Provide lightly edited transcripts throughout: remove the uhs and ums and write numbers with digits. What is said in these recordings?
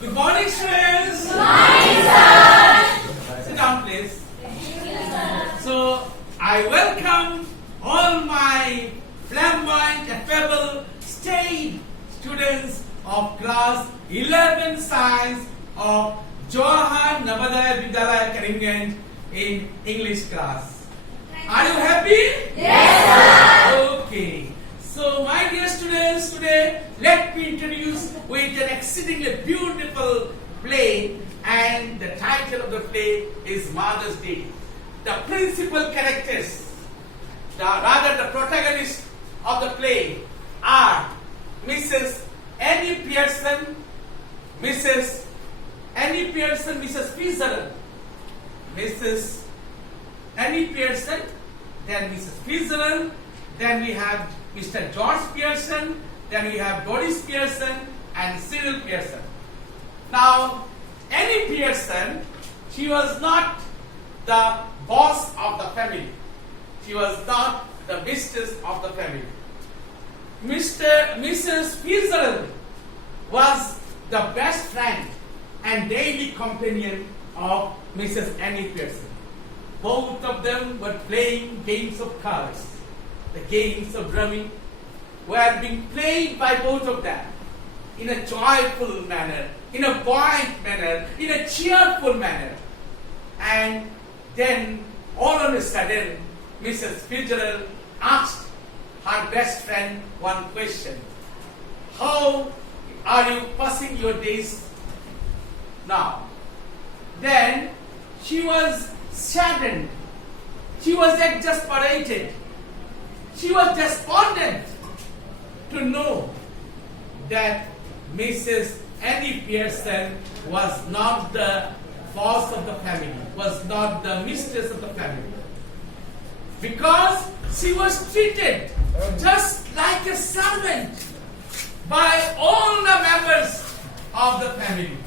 Good morning, students. Good morning, sir. Sit down, please. So, I welcome all my flamboyant, affable, staid students of class 11 science of Jawahar Navodaya Vidyalaya Karimganj in English class. Are you happy? Yes, sir. Okay. So, my dear students, today let me introduce with an exceedingly beautiful play, and the title of the play is Mother's Day. The principal characters, the protagonists of the play are Mrs. Annie Pearson, Mrs. Fitzgerald, Mrs. Annie Pearson, then Mrs. Fitzgerald, then we have Mr. George Pearson, then we have Doris Pearson and Cyril Pearson. Now, Annie Pearson, she was not the boss of the family. She was not the mistress of the family. Mrs. Fitzgerald was the best friend and daily companion of Mrs. Annie Pearson. Both of them were playing games of cards. The games of drumming were being played by both of them in a joyful manner, in a buoyant manner, in a cheerful manner. And then, all of a sudden, Mrs. Fitzgerald asked her best friend one question. How are you passing your days now? Then, she was saddened. She was exasperated. She was despondent to know that Mrs. Annie Pearson was not the boss of the family, was not the mistress of the family. Because she was treated just like a servant by all the members of the family.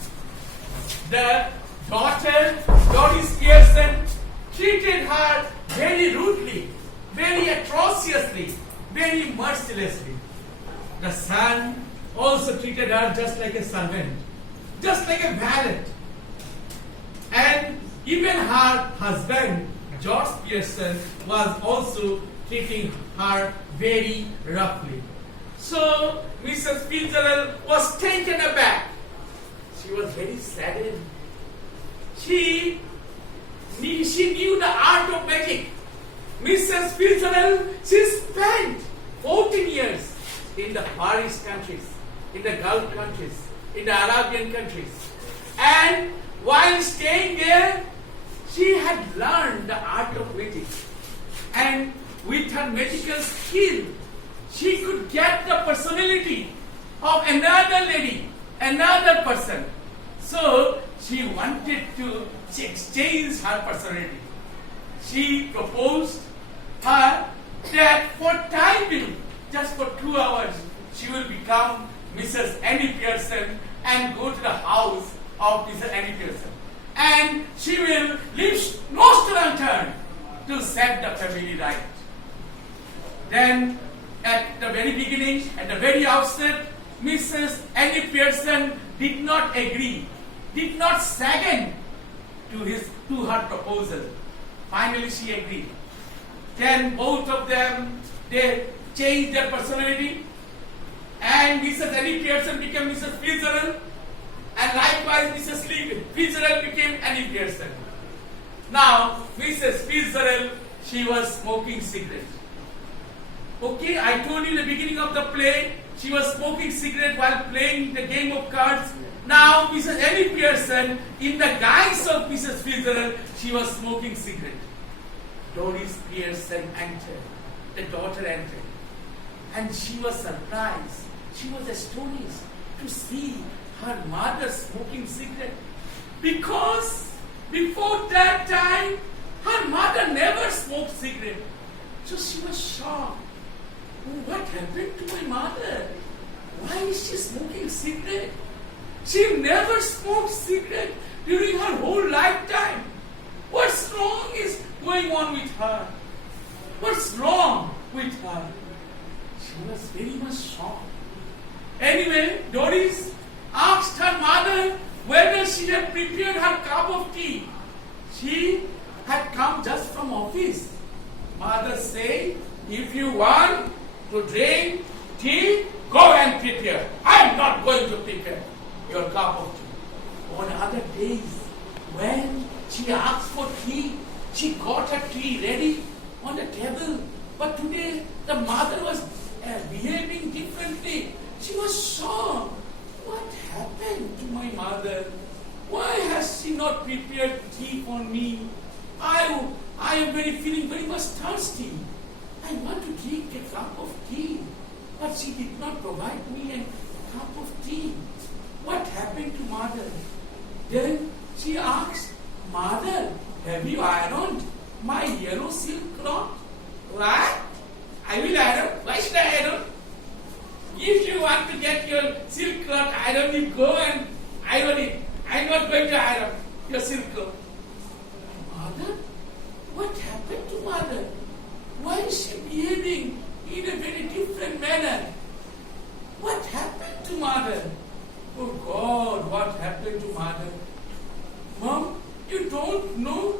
The daughter, Doris Pearson, treated her very rudely, very atrociously, very mercilessly. The son also treated her just like a servant, just like a valet. And even her husband, George Pearson, was also treating her very roughly. So Mrs. Fitzgerald was taken aback. She was very saddened. She knew the art of magic. Mrs. Fitzgerald, she spent 14 years in the Far East countries, in the Gulf countries, in the Arabian countries. And while staying there, she had learned the art of magic. And with her magical skill, she could get the personality of another lady, another person. So she wanted to exchange her personality. She proposed her that for time being, just for 2 hours, she will become Mrs. Annie Pearson and go to the house of Mrs. Annie Pearson. And she will leave no stone unturned to set the family right. Then, at the very beginning, at the very outset, Mrs. Annie Pearson did not agree, did not second to her proposal. Finally, she agreed. Then both of them, they changed their personality, and Mrs. Annie Pearson became Mrs. Fitzgerald, and likewise Mrs. Fitzgerald became Annie Pearson. Now, Mrs. Fitzgerald, she was smoking cigarettes. Okay, I told you in the beginning of the play, she was smoking cigarette while playing the game of cards. Now, Mrs. Annie Pearson, in the guise of Mrs. Fitzgerald, she was smoking cigarette. Doris Pearson entered. The daughter entered. And she was surprised. She was astonished to see her mother smoking cigarette. Because before that time, her mother never smoked cigarette. So she was shocked. Oh, what happened to my mother? Why is she smoking cigarette? She never smoked cigarette during her whole lifetime. What's wrong is going on with her? What's wrong with her? She was very much shocked. Anyway, Doris asked her mother she had prepared her cup of tea. She had come just from office. Mother said, if you want to drink tea, go and prepare. I am not going to prepare your cup of tea. On other days, when she asked for tea, she got her tea ready on the table. But today, the mother was behaving differently. She was shocked. What happened to my mother? Why has she not prepared tea for me? I am feeling very much thirsty. I want to drink a cup of tea. But she did not provide me a cup of tea. What happened to mother? Then she asked, Mother, have you ironed my yellow silk cloth? What? I will iron. Why should I iron? If you want to get your silk cloth iron, you go and iron it. I am not going to iron your silk cloth. Mother? What happened to mother? Why is she behaving in a very different manner? What happened to mother? Oh God, what happened to mother? Mom, you don't know?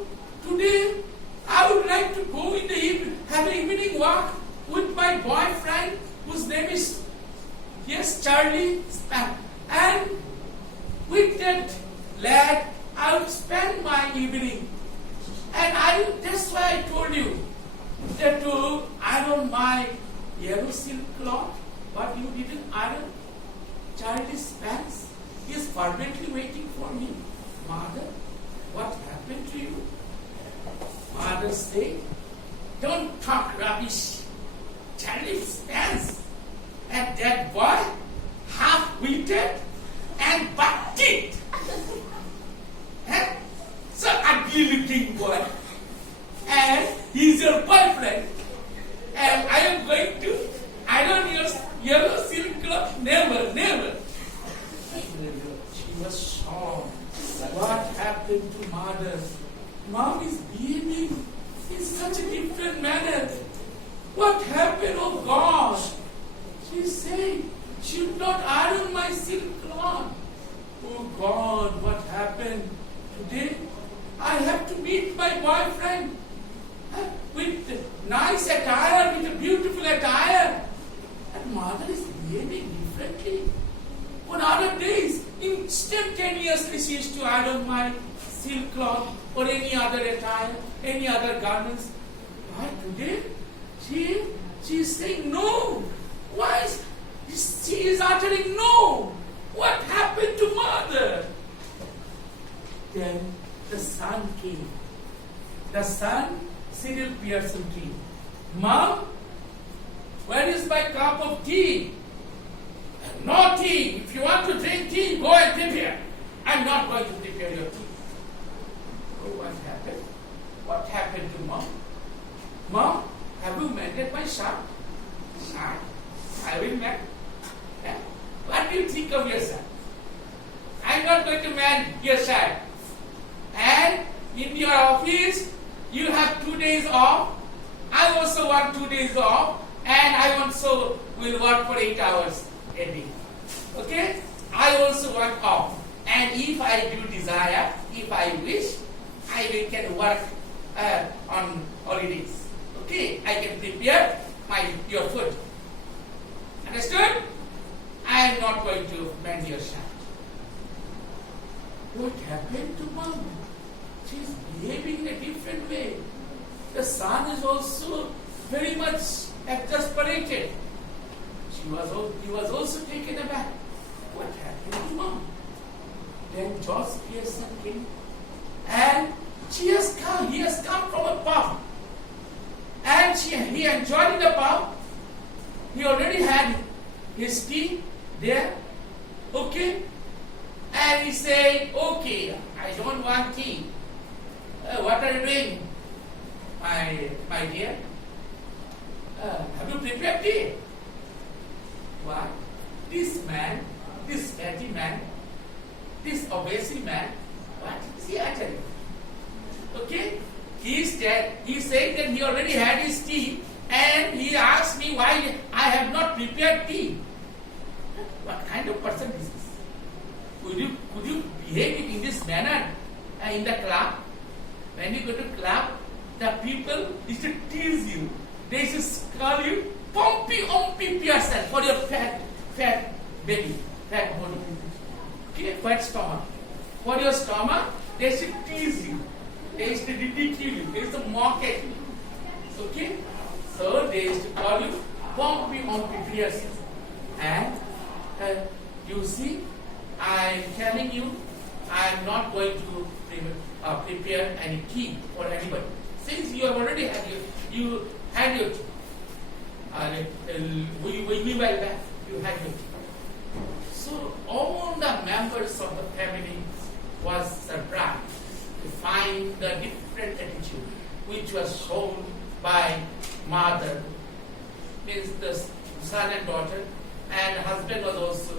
Today, I would like to go in the evening, have an evening walk with my boyfriend, whose name is, Charlie. And with that lad, I would spend my evening. And that's why I told you that to iron my yellow silk cloth, but you didn't iron Charlie's pants. He is fervently waiting for me. Mother, what happened to you? Mother said, don't talk rubbish. Charlie's pants. And that boy, half-witted and butt-kicked. So ugly-looking boy. And he's your boyfriend. And I am going to iron your yellow silk cloth. Never, never. She was shocked. What happened to mother? Mom is behaving in such a different manner. What happened, oh gosh? She said, should not iron my silk cloth. Oh God, what happened? Today, I have to meet my boyfriend with nice attire, with a beautiful attire. And mother is behaving differently. On other days, instantaneously she used to iron my silk cloth or any other attire, any other garments. But today, she is saying no. Why? She is uttering no. What happened to mother? Then the son came. The son, Cyril Pearson, came. Mom, where is my cup of tea? No tea. If you want to drink tea, go and prepare. I'm not going to prepare your tea. Oh, what happened? What happened to mom? Mom, have you mended my shirt? Shirt? I will mend. Yeah. What do you think of your shirt? I'm not going to mend your shirt. And in your office, you have 2 days off. I also want 2 days off. And I also will work for 8 hours a day. Okay? I also want off. And if I do desire, if I wish, can work on holidays. Okay? I can prepare your food. Understood? I am not going to mend your shirt. What happened to mom? She is behaving in a different way. The son is also very much exasperated. He was also taken aback. What happened to mom? Then George Pearson came, and he has come from a pub. And he enjoyed the pub. He already had his tea there. Okay? And he said, okay, I don't want tea. What are you doing, my dear? Have you prepared tea? Why? This man, this fatty man, this obese man, what is he uttering? Okay? He said that he already had his tea, and he asked me why I have not prepared tea. What kind of person is this? Could you behaving in this manner in the club, when you go to club, the people used to tease you. They used to call you Pompey Ompy Pearson for your fat belly, fat body. Okay, fat stomach. For your stomach, they used to tease you. They used to ridicule you. They used to mock at you. Okay? So they used to call you Pompey Ompy Pearson. And you see, I am telling you, I am not going to prepare any tea for anybody. Since you have already had your tea. We will back. You had your tea. So all the members of the family was surprised to find the different attitude which was shown by mother, means the son and daughter, and husband was also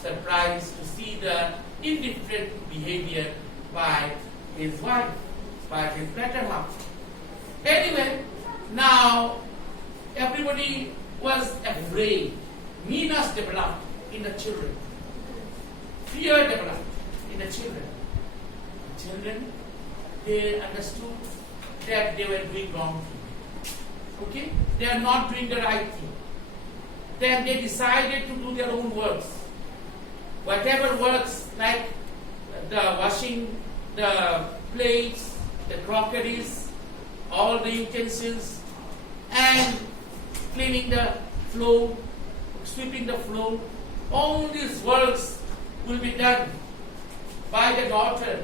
surprised to see the indifferent behavior by his wife, by his better half. Anyway, now everybody was afraid. Meanness developed in the children. Fear developed in the children. Children, they understood that they were doing wrong thing. Okay? They are not doing the right thing. Then they decided to do their own works. Whatever works, like the washing the plates, the crockeries, all the utensils, and cleaning the floor, sweeping the floor, all these works will be done by the daughter.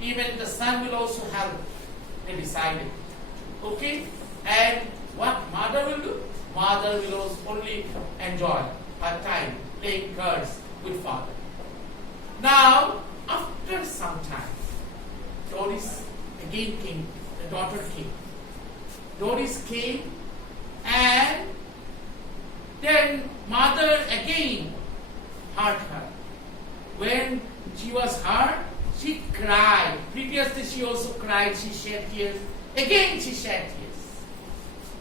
Even the son will also help. They decided. Okay? And what mother will do? Mother will only enjoy her time playing cards with father. Now, after some time, Doris again came, the daughter came. Doris came, and then mother again hurt her. When she was hurt, she cried. Previously she also cried, she shed tears. Again she shed tears.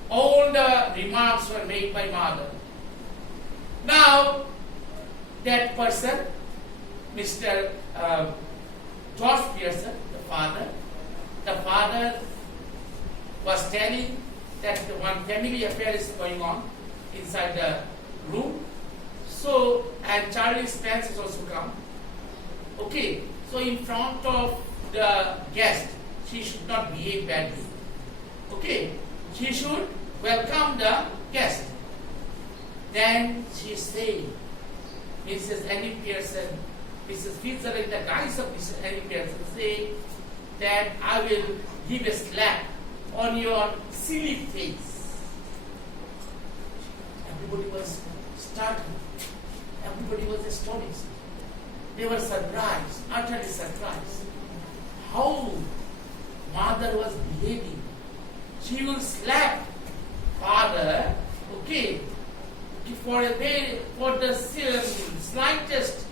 All the remarks were made by mother. Now, that person, Mr. George Pearson, the father was telling that one family affair is going on inside the room. So, and Charlie Spence has also come. Okay, so in front of the guest, she should not behave badly. Okay, she should welcome the guest. Then she said, Mrs. Annie Pearson, Mrs. Fitzer in the guise of Mrs. Annie Pearson, say that I will give a slap on your silly face. Everybody was startled. Everybody was astonished. They were surprised, utterly surprised. How mother was behaving. She will slap father, okay, for the slightest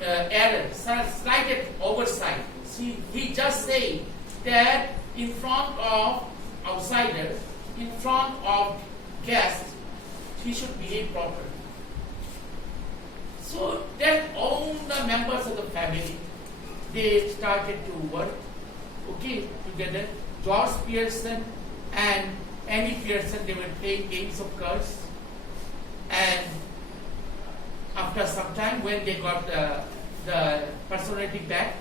error, slightest oversight. See, he just said that in front of outsiders, in front of guests, he should behave properly. So then all the members of the family, they started to work, okay, together. George Pearson and Annie Pearson, they were playing games of cards. And after some time, when they got the personality back,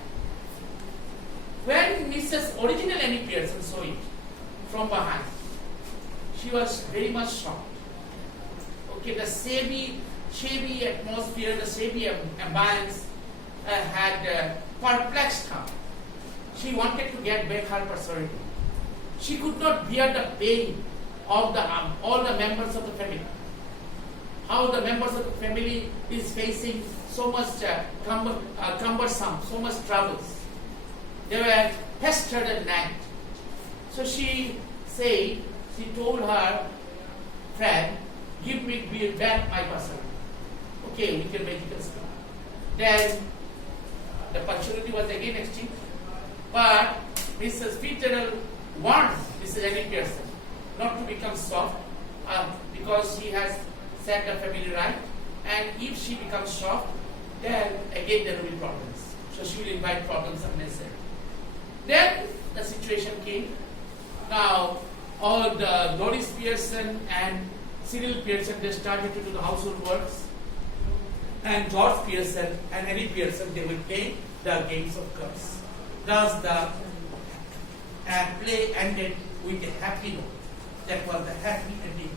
when Mrs. Original Annie Pearson saw it from behind, she was very much shocked. Okay, the shabby atmosphere, the shabby ambience had perplexed her. She wanted to get back her personality. She could not bear the pain of all the members of the family. How the members of the family is facing so much cumbersome, so much troubles. They were pestered and nagged. So she told her friend, give me back my personality. Okay, we can make it a start. Then the punctuality was again extinct. But Mrs. Fitzgerald warned Mrs. Annie Pearson not to become soft because she has set the family right. And if she becomes soft, then again there will be problems. So she will invite problems unnecessary. Then the situation came. Now all the Doris Pearson and Cyril Pearson, they started to do the household works. And George Pearson and Annie Pearson, they will play the games of curse. Thus the play ended with a happy note. That was the happy ending